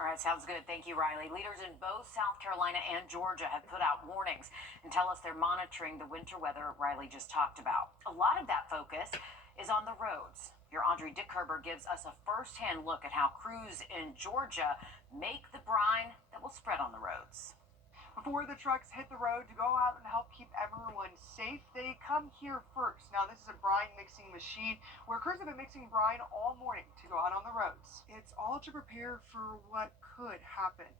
All right, sounds good. Thank you, Riley. Leaders in both South Carolina and Georgia have put out warnings and tell us they're monitoring the winter weather Riley just talked about. A lot of that focus is on the roads. Your Audrey Dickherber gives us a first-hand look at how crews in Georgia make the brine that will spread on the roads. Before the trucks hit the road to go out and help keep everyone safe, they come here first. Now, this is a brine mixing machine where crews have been mixing brine all morning to go out on the roads. It's all to prepare for what could happen.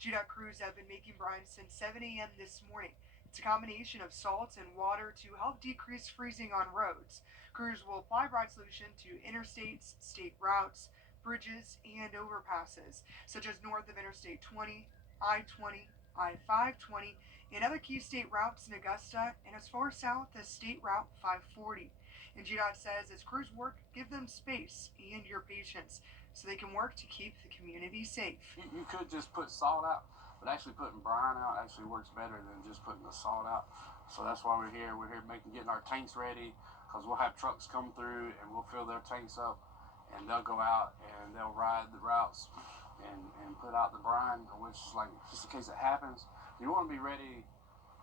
GDOT crews have been making brine since 7 a.m. this morning. It's a combination of salt and water to help decrease freezing on roads. Crews will apply brine solution to interstates, state routes, bridges, and overpasses, such as north of Interstate 20, I-20, I-520, and other key state routes in Augusta, and as far south as State Route 540. And GDOT says as crews work, give them space and your patience so they can work to keep the community safe. You could just put salt out, but actually putting brine out actually works better than just putting the salt out. So that's why we're here. We're here getting our tanks ready, because we'll have trucks come through and we'll fill their tanks up, and they'll go out and they'll ride the routes and put out the brine, which is like, just in case it happens, you want to be ready,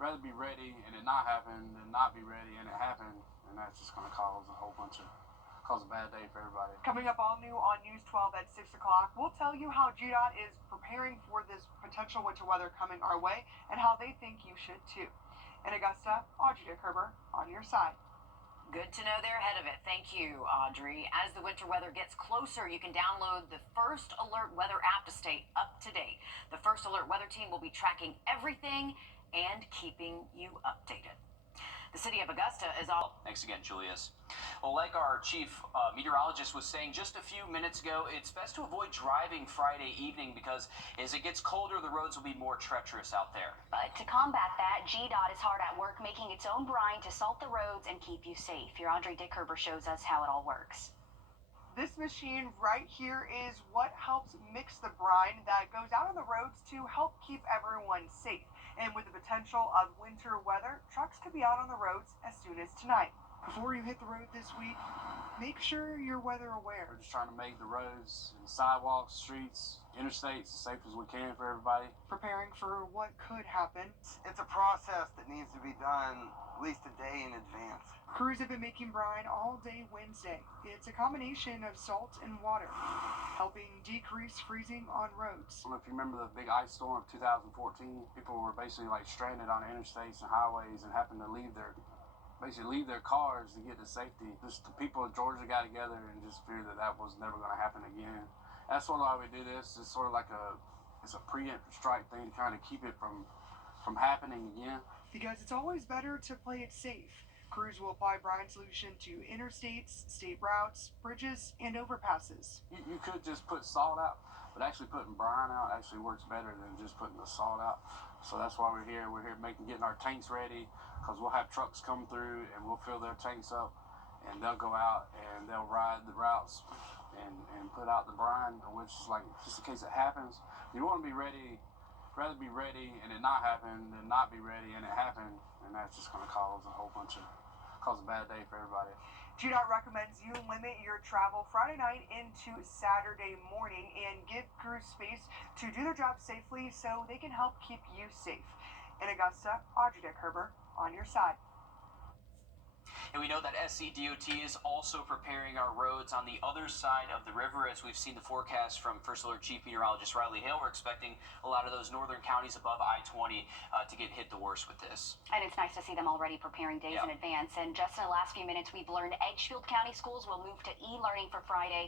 rather be ready and it not happen than not be ready and it happen, and that's just going to cause a bad day for everybody. Coming up all new on News 12 at 6 o'clock, we'll tell you how GDOT is preparing for this potential winter weather coming our way and how they think you should too. In Augusta, Audrey Dickherber on your side. Good to know they're ahead of it. Thank you, Audrey. As the winter weather gets closer, you can download the First Alert Weather app to stay up to date. The First Alert Weather team will be tracking everything and keeping you updated. The city of Augusta is all... Thanks again, Julius. Well, like our chief meteorologist was saying just a few minutes ago, it's best to avoid driving Friday evening because as it gets colder, the roads will be more treacherous out there. But to combat that, GDOT is hard at work making its own brine to salt the roads and keep you safe. Your Audrey Dickherber shows us how it all works. This machine right here is what helps mix the brine that goes out on the roads to help keep everyone safe. And with the potential of winter weather, trucks could be out on the roads as soon as tonight. Before you hit the road this week, make sure you're weather aware. We're just trying to make the roads and sidewalks, streets, interstates as safe as we can for everybody. Preparing for what could happen. It's a process that needs to be done at least a day in advance. Crews have been making brine all day Wednesday. It's a combination of salt and water, helping decrease freezing on roads. I don't know if you remember the big ice storm of 2014. People were basically like stranded on interstates and highways and happened to leave their cars to get to safety. Just the people of Georgia got together and just feared that was never going to happen again. That's sort of why we do this. It's sort of like it's a preemptive strike thing to kind of keep it from happening again. Because it's always better to play it safe. Crews will apply brine solution to interstates, state routes, bridges, and overpasses. You could just put salt out, but actually putting brine out actually works better than just putting the salt out. So that's why we're here. We're here getting our tanks ready, because we'll have trucks come through and we'll fill their tanks up, and they'll go out and they'll ride the routes and put out the brine, which is like, just in case it happens, you want to be ready, rather be ready and it not happen than not be ready and it happen, and that's just going to cause a bad day for everybody. GDOT recommends you limit your travel Friday night into Saturday morning and give crews space to do their job safely so they can help keep you safe. In Augusta, Audrey Dickherber on your side. And we know that SCDOT is also preparing our roads on the other side of the river. As we've seen the forecast from First Alert Chief Meteorologist Riley Hale, we're expecting a lot of those northern counties above I-20 to get hit the worst with this. And it's nice to see them already preparing days in advance. And just in the last few minutes, we've learned Edgefield County schools will move to e-learning for Friday.